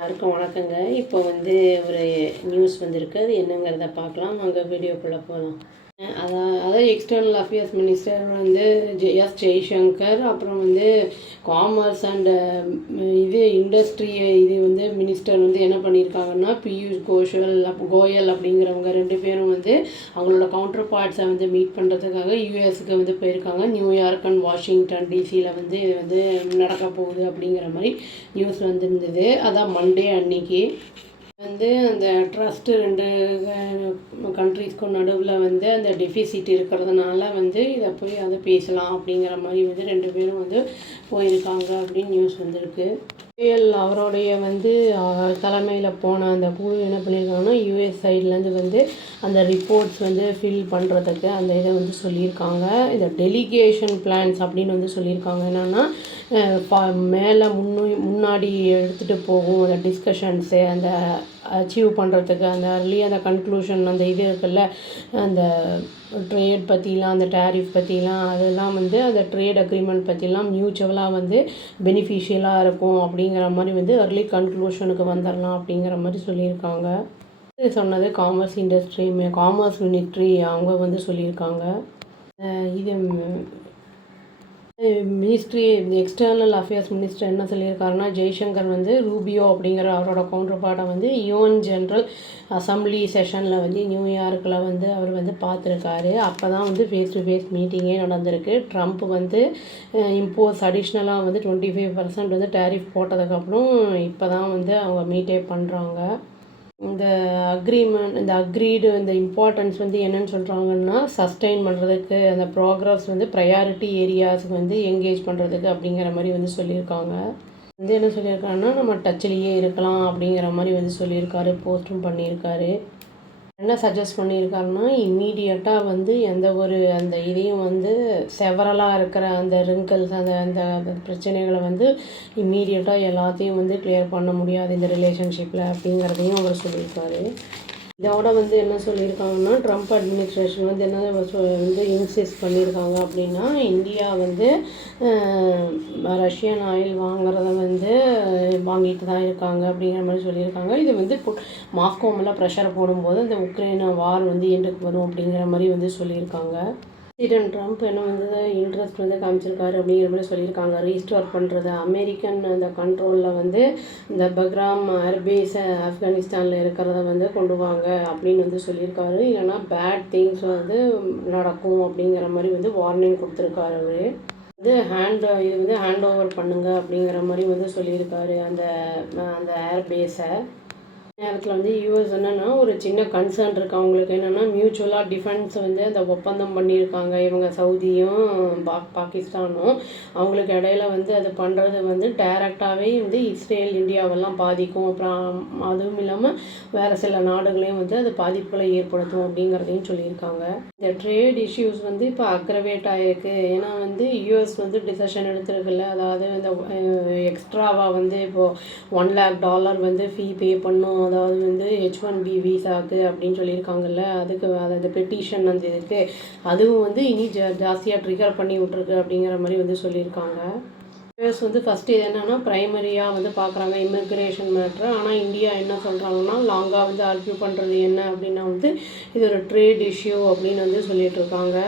எல்லாருக்கும் வணக்கங்க. இப்போ ஒரு நியூஸ் வந்திருக்கு. அது என்னங்கிறத பார்க்கலாம். வாங்க வீடியோக்குள்ளே போகலாம். அதாவது எக்ஸ்டர்னல் அஃபேர்ஸ் மினிஸ்டர் ஜெய்சங்கர், அப்புறம் காமர்ஸ் அண்ட் இண்டஸ்ட்ரி மினிஸ்டர் என்ன பண்ணியிருக்காங்கன்னா, பியூஷ் கோயல் அப்படிங்கிறவங்க ரெண்டு பேரும் அவங்களோட கவுண்டர் பார்ட்ஸை மீட் பண்ணுறதுக்காக யூஎஸ்க்கு போயிருக்காங்க. நியூயார்க் அண்ட் வாஷிங்டன் டிசியில் இது நடக்க போகுது அப்படிங்கிற மாதிரி நியூஸ் வந்திருந்தது. அதான் மண்டே அன்னைக்கு அந்த ட்ரஸ்ட்டு ரெண்டு கண்ட்ரீஸ்க்கும் நடுவில் அந்த டெஃபிசிட் இருக்கிறதுனால இதை போய் அதை பேசலாம் அப்படிங்கிற மாதிரி ரெண்டு பேரும் போயிருக்காங்க அப்படின்னு நியூஸ் வந்திருக்கு. அவருடைய தலைமையில் போன அந்த குழு என்ன பண்ணியிருக்காங்கன்னா, யூஎஸ் சைட்லேருந்து அந்த ரிப்போர்ட்ஸ் ஃபில் பண்ணுறதுக்கு அந்த இதை சொல்லியிருக்காங்க. இந்த டெலிகேஷன் பிளான்ஸ் அப்படின்னு சொல்லியிருக்காங்க. என்னென்னா மேலே முன்னாடி எடுத்துகிட்டு போகும் அந்த டிஸ்கஷன்ஸு, அந்த அச்சீவ் பண்ணுறதுக்கு அந்த கன்க்ளூஷன் அந்த இது இருக்குல்ல, அந்த ட்ரேட் பற்றிலாம், அந்த டேரிஃப் பற்றிலாம், அதெல்லாம் அந்த ட்ரேட் அக்ரிமெண்ட் பற்றிலாம் மியூச்சுவலாக பெனிஃபிஷியலாக இருக்கும் அப்படிங்கிற மாதிரி அர்லி கன்க்ளூஷனுக்கு வந்துடலாம் அப்படிங்கிற மாதிரி சொல்லியிருக்காங்க. சொன்னது காமர்ஸ் மினிஸ்ட்ரி அவங்க சொல்லியிருக்காங்க. இது மினிஸ்ட்ரி எக்ஸ்டர்னல் அஃபேர்ஸ் மினிஸ்டர் என்ன சொல்லியிருக்காருன்னா, ஜெய்சங்கர் ரூபியோ அப்படிங்கிற அவரோட கவுண்டர் பார்ட்டை யூஎன் ஜென்ரல் அசம்பிளி செஷனில் நியூயார்க்கில் அவர் பார்த்துருக்காரு. அப்போ தான் ஃபேஸ் டு ஃபேஸ் மீட்டிங்கே நடந்திருக்கு. ட்ரம்ப் இம்போஸ் அடிஷ்னலாக 25% டேரிஃப் போட்டதுக்கப்புறம் இப்போ தான் அவங்க மீட்டே பண்ணுறாங்க. இந்த அக்ரீடு இந்த இம்பார்ட்டன்ஸ் என்னென்னு சொல்கிறாங்கன்னா, சஸ்டெயின் பண்ணுறதுக்கு அந்த ப்ராக்ரஸ் ப்ரையாரிட்டி ஏரியாஸுக்கு என்கேஜ் பண்ணுறதுக்கு அப்படிங்கிற மாதிரி சொல்லியிருக்காங்க. என்ன சொல்லியிருக்காருன்னா, நம்ம டச்சிலேயே இருக்கலாம் அப்படிங்கிற மாதிரி சொல்லியிருக்காரு. போஸ்ட்டும் பண்ணியிருக்காரு. என்ன சஜஸ்ட் பண்ணியிருக்காருன்னா, இம்மீடியட்டாக எந்த ஒரு அந்த இதையும் செவரலாக இருக்கிற அந்த ரிங்கிள்ஸ் அந்த அந்த பிரச்சனைகளை இம்மீடியட்டாக எல்லாத்தையும் கிளியர் பண்ண முடியாது இந்த ரிலேஷன்ஷிப்பில் அப்படிங்கிறதையும் அவர் சொல்லியிருக்காரு. இதோட என்ன சொல்லியிருக்காங்கன்னா, ட்ரம்ப் அட்மினிஸ்ட்ரேஷன் என்ன இன்சிஸ்ட் பண்ணியிருக்காங்க அப்படின்னா, இந்தியா ரஷ்யன் ஆயில் வாங்குறத வாங்கிட்டு தான் இருக்காங்க அப்படிங்கிற மாதிரி சொல்லியிருக்காங்க. இது மாஸ்கோ மேலே ப்ரெஷர் போடும்போது இந்த உக்ரைன் வார் எண்டுக்கு வரும் அப்படிங்கிற மாதிரி சொல்லியிருக்காங்க. பிரசிடென்ட் ட்ரம்ப் என்ன இன்ட்ரெஸ்ட் காமிச்சிருக்காரு அப்படிங்கிற மாதிரி சொல்லியிருக்காங்க. ரீஸ்டோர் பண்ணுறது அமெரிக்கன் அந்த கண்ட்ரோலில் இந்த பக்ராம் ஏர்பேஸை ஆப்கானிஸ்தானில் இருக்கிறத கொண்டு வாங்க அப்படின்னு சொல்லியிருக்காரு. இல்லைனா பேட் திங்ஸ் நடக்கும் அப்படிங்கிற மாதிரி வார்னிங் கொடுத்துருக்காரு. அவர் ஹேண்ட் ஓவர் பண்ணுங்க அப்படிங்கிற மாதிரி சொல்லியிருக்காரு அந்த அந்த ஏர்பேஸை. நேரத்தில் யூஎஸ் என்னென்னா ஒரு சின்ன கன்சர்ன் இருக்குது அவங்களுக்கு. என்னென்னா மியூச்சுவலாக டிஃபென்ஸ் அந்த ஒப்பந்தம் பண்ணியிருக்காங்க இவங்க சவுதியும் பாகிஸ்தானும். அவங்களுக்கு இடையில அது பண்ணுறது டைரெக்டாகவே இஸ்ரேல் இந்தியாவெல்லாம் பாதிக்கும். அப்புறம் அதுவும் இல்லாமல் வேறு சில நாடுகளையும் அது பாதிப்புகளை ஏற்படுத்தும் அப்படிங்கிறதையும் சொல்லியிருக்காங்க. இந்த ட்ரேட் இஷ்யூஸ் இப்போ அக்ரவேட் ஆகிருக்கு. ஏன்னா யூஎஸ் டிசிஷன் எடுத்துருக்குல்ல, அதாவது இந்த எக்ஸ்ட்ராவாக இப்போது $1 lakh ஃபீ பே பண்ணும். அதாவது H1B விசாக்கு அப்படின்னு சொல்லியிருக்காங்கல்ல, அதுக்கு அந்த பெட்டிஷன் அந்த இதுக்கு அதுவும் இனி ஜாஸ்தியாக ட்ரிகர் பண்ணி விட்ருக்கு அப்படிங்கிற மாதிரி சொல்லியிருக்காங்க. யூஎஸ் ஃபஸ்ட்டு இது என்னென்னா ப்ரைமரியாக பார்க்குறாங்க இமிக்ரேஷன் மேட்ரு. ஆனால் இந்தியா என்ன சொல்கிறாங்கன்னா, லாங்காக ஆர்கியூ பண்ணுறது என்ன அப்படின்னா இது ஒரு ட்ரேட் இஷ்யூ அப்படின்னு சொல்லிட்டு இருக்காங்க.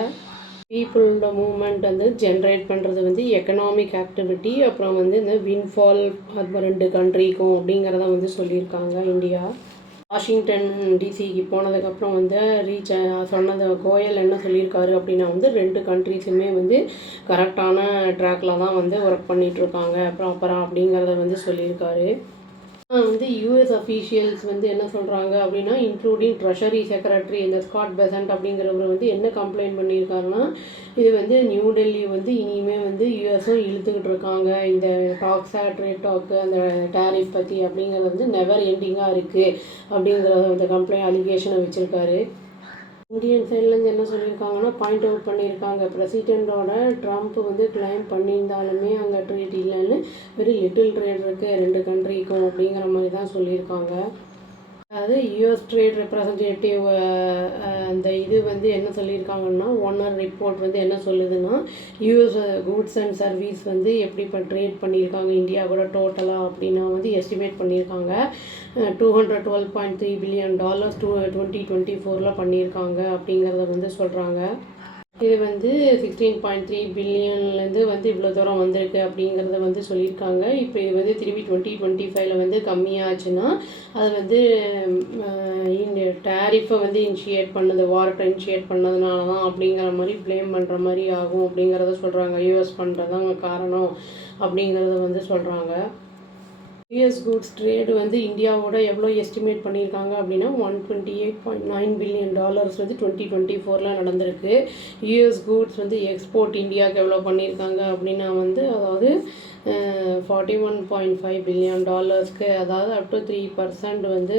பீப்புளோட மூவ்மெண்ட் ஜென்ரேட் பண்ணுறது எக்கனாமிக் ஆக்டிவிட்டி, அப்புறம் இந்த வின்ஃபால் அது ரெண்டு கண்ட்ரிக்கும் அப்படிங்கிறத சொல்லியிருக்காங்க. இந்தியா வாஷிங்டன் டிசிக்கு போனதுக்கப்புறம் சொன்னது கோயல் என்ன சொல்லியிருக்காரு அப்படின்னா, ரெண்டு கண்ட்ரிஸுமே கரெக்டான ட்ராக்கில் தான் ஒர்க் பண்ணிகிட்ருக்காங்க ப்ராப்பராக அப்படிங்கிறத சொல்லியிருக்காரு. யூஎஸ் அஃபீஷியல்ஸ் என்ன சொல்கிறாங்க அப்படின்னா, இன்க்ளூடிங் ட்ரெஷரி செக்ரட்டரி இந்த ஸ்காட் பெசன்ட் அப்படிங்கிறவர் என்ன கம்ப்ளைண்ட் பண்ணியிருக்காருன்னா, இது நியூ டெல்லி இனிமேல் யூஎஸும் இழுத்துக்கிட்டு இருக்காங்க. இந்த ட்ரேட் டாக்கு அந்த டேரிஃப் பற்றி அப்படிங்கிறது நெவர் எண்டிங்காக இருக்குது அப்படிங்கிற அந்த கம்ப்ளைண்ட் அலிகேஷனை வச்சுருக்காரு. இந்தியன் சைட்லேருந்து என்ன சொல்லியிருக்காங்கன்னா, பாயிண்ட் அவுட் பண்ணியிருக்காங்க. பிரசிடெண்ட்டோட ட்ரம்ப் கிளைம் பண்ணியிருந்தாலுமே அங்கே ட்ரேட் இல்லைன்னு வெரி லிட்டில் ட்ரேட் இருக்குது ரெண்டு கண்ட்ரிக்கும் அப்படிங்கிற மாதிரி தான் சொல்லியிருக்காங்க. அதாவது யூஎஸ் ட்ரேட் ரெப்ரசன்டேட்டிவ் அந்த இது வந்து என்ன சொல்லியிருக்காங்கன்னா ஓனர் ரிப்போர்ட் வந்து என்ன சொல்லுதுன்னா யூஎஸ் கூட்ஸ் அண்ட் சர்வீஸ் வந்து எப்படி இப்போ ட்ரேட் பண்ணியிருக்காங்க இந்தியா கூட டோட்டலாக அப்படின்னா வந்து எஸ்டிமேட் பண்ணியிருக்காங்க $212.3 பில்லியன் 2024 பண்ணியிருக்காங்க அப்படிங்கிறத வந்து சொல்கிறாங்க. இது வந்து 16.3 பில்லியன்லேருந்து வந்து இவ்வளோ தூரம் வந்திருக்கு அப்படிங்கிறத வந்து சொல்லியிருக்காங்க. இப்போ இது வந்து திரும்பி 2025 வந்து கம்மியாச்சுன்னா அது வந்து இந்த டேரிஃபை வந்து இனிஷியேட் பண்ணது வார்ட்டை இனிஷியேட் பண்ணதுனால தான் அப்படிங்கிற மாதிரி ப்ளேம் பண்ணுற மாதிரி ஆகும் அப்படிங்கிறத சொல்கிறாங்க. யூஎஸ் பண்ணுறது தான் காரணம் அப்படிங்கிறத வந்து சொல்கிறாங்க. யூஎஸ் கூட்ஸ் ட்ரேடு வந்து இந்தியாவோட எவ்வளோ எஸ்டிமேட் பண்ணியிருக்காங்க அப்படின்னா $128.9 பில்லியன் வந்து 2024 நடந்திருக்கு. யூஎஸ் கூட்ஸ் வந்து எக்ஸ்போர்ட் இந்தியாவுக்கு எவ்வளோ பண்ணியிருக்காங்க அப்படின்னா வந்து அதாவது $41.5 பில்லியன் அதாவது அப் டு 3% வந்து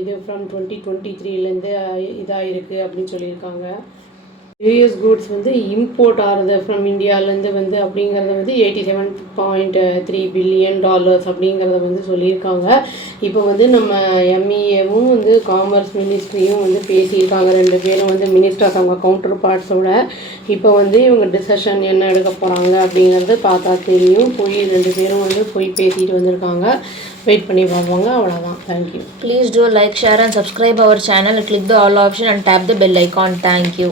இது ஃப்ரம் 2023 இதாக இருக்குது அப்படின்னு சொல்லியிருக்காங்க. யூஎஸ் கூட்ஸ் வந்து இம்போர்ட் ஆகிறது ஃப்ரம் இந்தியாவிலேருந்து வந்து அப்படிங்கிறத வந்து $87.3 பில்லியன் அப்படிங்கிறத வந்து சொல்லியிருக்காங்க. இப்போ வந்து நம்ம எம்இஏவும் வந்து காமர்ஸ் மினிஸ்ட்ரியும் வந்து பேசியிருக்காங்க. 2 பேரும் வந்து மினிஸ்டர்ஸ் அவங்க கவுண்டர் பார்ட்ஸோட இப்போ வந்து இவங்க டிசிஷன் என்ன எடுக்க போகிறாங்க அப்படிங்கிறது பார்த்தா தெரியும். 2 பேரும் வந்து பேசிட்டு வந்திருக்காங்க. வெயிட் பண்ணி பார்ப்போங்க. அவ்வளோதான். Thank you. Please do like, share and subscribe our channel. Click the all option and tap the bell icon. Thank you.